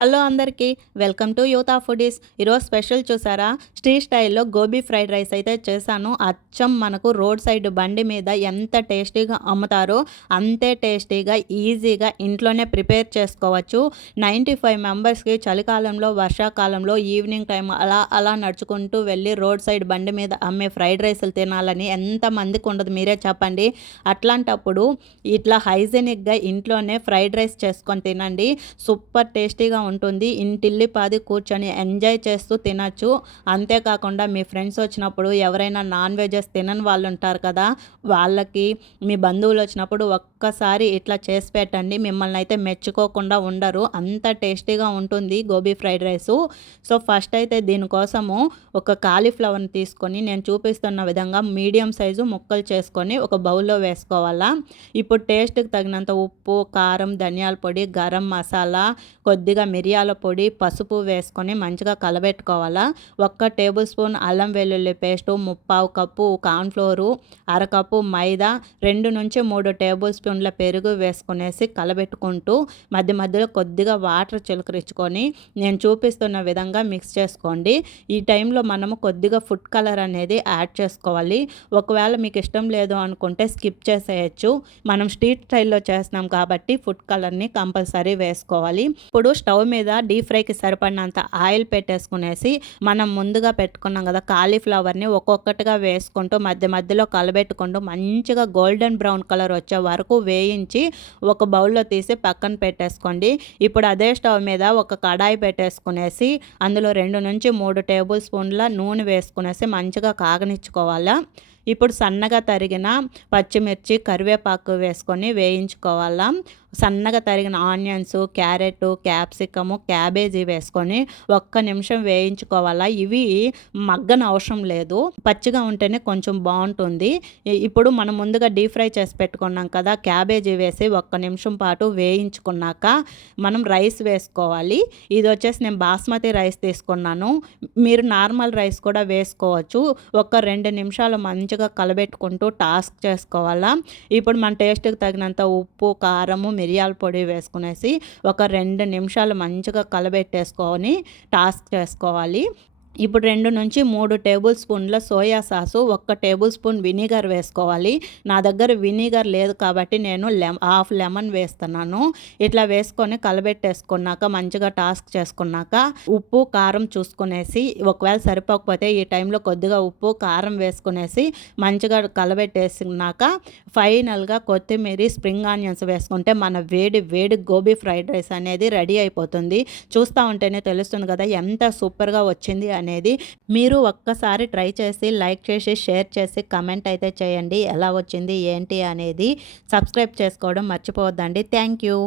Hello అందరికీ welcome to youth of foodies. ఈరోజు special చూసారా, స్ట్రీట్ స్టైల్లో గోబీ ఫ్రైడ్ రైస్ అయితే చేశాను. అచ్చం మనకు రోడ్ సైడ్ బండి మీద ఎంత టేస్టీగా అమ్ముతారో అంతే టేస్టీగా ఈజీగా ఇంట్లోనే ప్రిపేర్ చేసుకోవచ్చు. 95 మెంబర్స్కి చలికాలంలో వర్షాకాలంలో ఈవినింగ్ టైం అలా నడుచుకుంటూ వెళ్ళి రోడ్ సైడ్ బండి మీద అమ్మే ఫ్రైడ్ రైస్లు తినాలని ఎంతమందికి ఉండదు, మీరే చెప్పండి. అట్లాంటప్పుడు ఇట్లా హైజెనిక్గా ఇంట్లోనే ఫ్రైడ్ రైస్ చేసుకొని తినండి. సూపర్ టేస్టీగా ఉంటుంది. ఇంటిల్లిపాది కూర్చొని ఎంజాయ్ చేస్తూ తినచ్చు. అంతేకాకుండా మీ ఫ్రెండ్స్ వచ్చినప్పుడు ఎవరైనా నాన్ వెజెస్ తినని వాళ్ళు ఉంటారు కదా, వాళ్ళకి మీ బంధువులు వచ్చినప్పుడు ఒక్కసారి ఇట్లా చేసి పెట్టండి. మిమ్మల్ని అయితే మెచ్చుకోకుండా ఉండరు, అంత టేస్టీగా ఉంటుంది gobi fried rice. So first అయితే దీనికోసము ఒక కాలీఫ్లవర్ని తీసుకొని నేను చూపిస్తున్న విధంగా మీడియం సైజు ముక్కలు చేసుకొని ఒక బౌల్లో వేసుకోవాలా. ఇప్పుడు టేస్ట్కి తగినంత ఉప్పు, కారం, ధనియాల పొడి, గరం మసాలా, కొద్దిగా మిరియాల పొడి, పసుపు వేసుకొని మంచిగా కలబెట్టుకోవాలా. 1 టేబుల్ స్పూన్ అల్లం వెల్లుల్లి పేస్టు, 3/4 కప్పు కార్న్‌ఫ్లోరు, అరకప్పు మైదా, 2 నుంచి 3 టేబుల్ స్పూన్ల పెరుగు వేసుకునేసి కలబెట్టుకుంటూ మధ్య మధ్యలో కొద్దిగా వాటర్ చిలకరించుకొని నేను చూపిస్తున్న విధంగా మిక్స్ చేసుకోండి. ఈ టైంలో మనము కొద్దిగా ఫుడ్ కలర్ అనేది యాడ్ చేసుకోవాలి. ఒకవేళ మీకు ఇష్టం లేదు అనుకుంటే స్కిప్ చేసేయచ్చు. మనం స్ట్రీట్ స్టైల్లో చేస్తున్నాం కాబట్టి ఫుడ్ కలర్ని కంపల్సరీ వేసుకోవాలి. ఇప్పుడు స్టవ్ మీద డీప్ ఫ్రైకి సరిపడినంత ఆయిల్ పెట్టేసుకునేసి మనం ముందుగా పెట్టుకున్నాం కదా కాలీఫ్లవర్ని ఒక్కొక్కటిగా వేసుకుంటూ మధ్య మధ్యలో కలబెట్టుకుంటూ మంచిగా గోల్డెన్ బ్రౌన్ కలర్ వచ్చే వరకు వేయించి ఒక బౌల్లో తీసి పక్కన పెట్టేసుకోండి. ఇప్పుడు అదే స్టవ్ మీద ఒక కడాయి పెట్టేసుకునేసి అందులో 2 నుంచి 3 టేబుల్ స్పూన్ల నూనె వేసుకునేసి మంచిగా కాగనిచ్చుకోవాలా. ఇప్పుడు సన్నగా తరిగిన పచ్చిమిర్చి, కరివేపాకు వేసుకొని వేయించుకోవాలా. సన్నగా తరిగిన ఆనియన్స్, క్యారెట్, క్యాప్సికము, క్యాబేజీ వేసుకొని 1 నిమిషం వేయించుకోవాలా. ఇవి మగ్గన అవసరం లేదు, పచ్చిగా ఉంటేనే కొంచెం బాగుంటుంది. ఇప్పుడు మనం ముందుగా డీప్ ఫ్రై చేసి పెట్టుకున్నాం కదా, క్యాబేజీ వేసి 1 నిమిషం పాటు వేయించుకున్నాక మనం రైస్ వేసుకోవాలి. ఇది వచ్చేసి నేను బాస్మతి రైస్ తీసుకున్నాను, మీరు నార్మల్ రైస్ కూడా వేసుకోవచ్చు. 2 నిమిషాలు మంచిగా కలబెట్టుకుంటూ టాస్క్ చేసుకోవాలా. ఇప్పుడు మన టేస్ట్కి తగినంత ఉప్పు, కారము, మిరియాల పొడి వేసుకునేసి 2 నిమిషాలు మంచిగా కలబెట్టేసుకొని టాస్క్ చేసుకోవాలి. ఇప్పుడు 2 నుంచి 3 టేబుల్ స్పూన్ల సోయా సాసు, 1 టేబుల్ స్పూన్ వినీగర్ వేసుకోవాలి. నా దగ్గర వినీగర్ లేదు కాబట్టి నేను హాఫ్ లెమన్ వేస్తున్నాను. ఇట్లా వేసుకొని కలబెట్టేసుకున్నాక మంచిగా టాస్క్ చేసుకున్నాక ఉప్పు, కారం చూసుకునేసి ఒకవేళ సరిపోకపోతే ఈ టైంలో కొద్దిగా ఉప్పు, కారం వేసుకునేసి మంచిగా కలబెట్టేసినాక ఫైనల్గా కొత్తిమీర, స్ప్రింగ్ ఆనియన్స్ వేసుకుంటే మన వేడి వేడి గోబీ ఫ్రైడ్ రైస్ అనేది రెడీ అయిపోతుంది. చూస్తూ ఉంటేనే తెలుస్తుంది కదా ఎంత సూపర్గా వచ్చింది అనేది. మీరు ఒక్కసారి ట్రై చేసి లైక్ చేసి షేర్ చేసి కమెంట్ అయితే చేయండి ఎలా వచ్చింది ఏంటి అనేది. సబ్స్క్రైబ్ చేసుకోవడం మర్చిపోవద్దండి. Thank you.